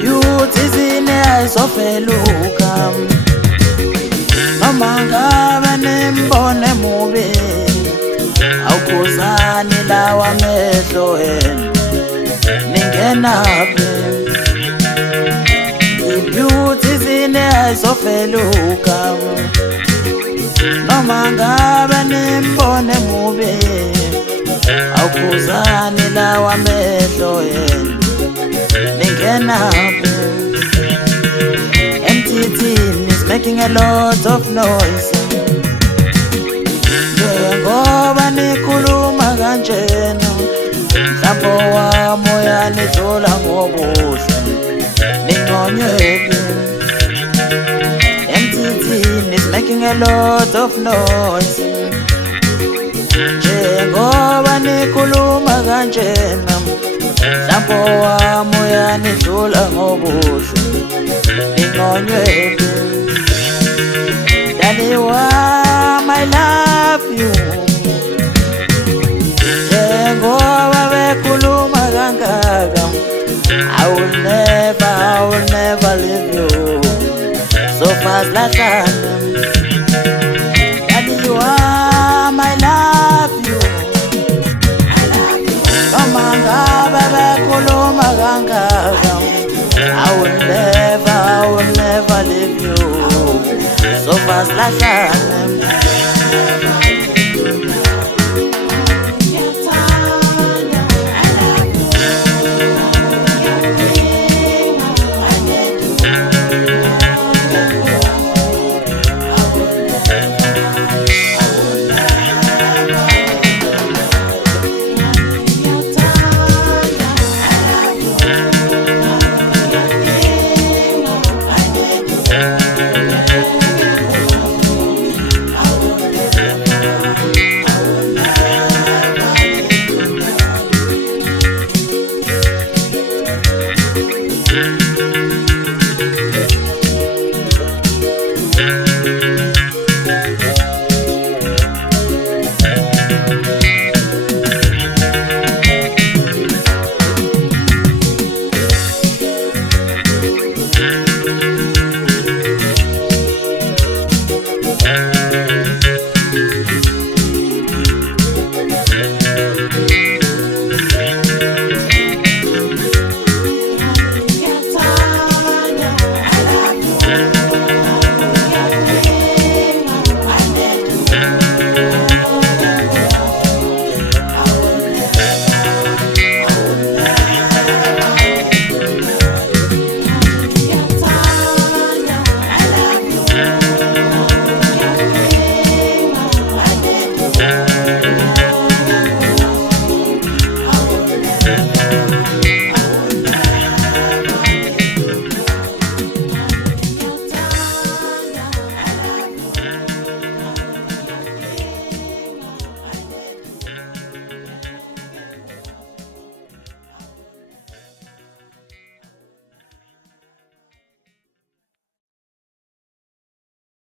Beauty in the eyes of a look. Noma ngabe nimbone mubi awukhuzani lawa amehlo enu ningenaphi i-beauties in the eyes of a looker noma ngabe nimbone mubi awukhuzani lawa amehlo enu ningenaphi MTT is making a lot of noise. Njengoba nikhuluma kanjena mhlambo wami uyanidlula ngobuhle ningonyeki. MTT is making a lot of noise. Njengoba nikhuluma kanjena mhlambo wami uyanidlula ngobuhle ningonyeki. Daddy wam, I love you. Njengoba bekhuluma kangaka I will never leave you so fast lahlana. Daddy wam, I love you. Noma ngabe bekhuluma kangaka I will never leave you so fast lahlana.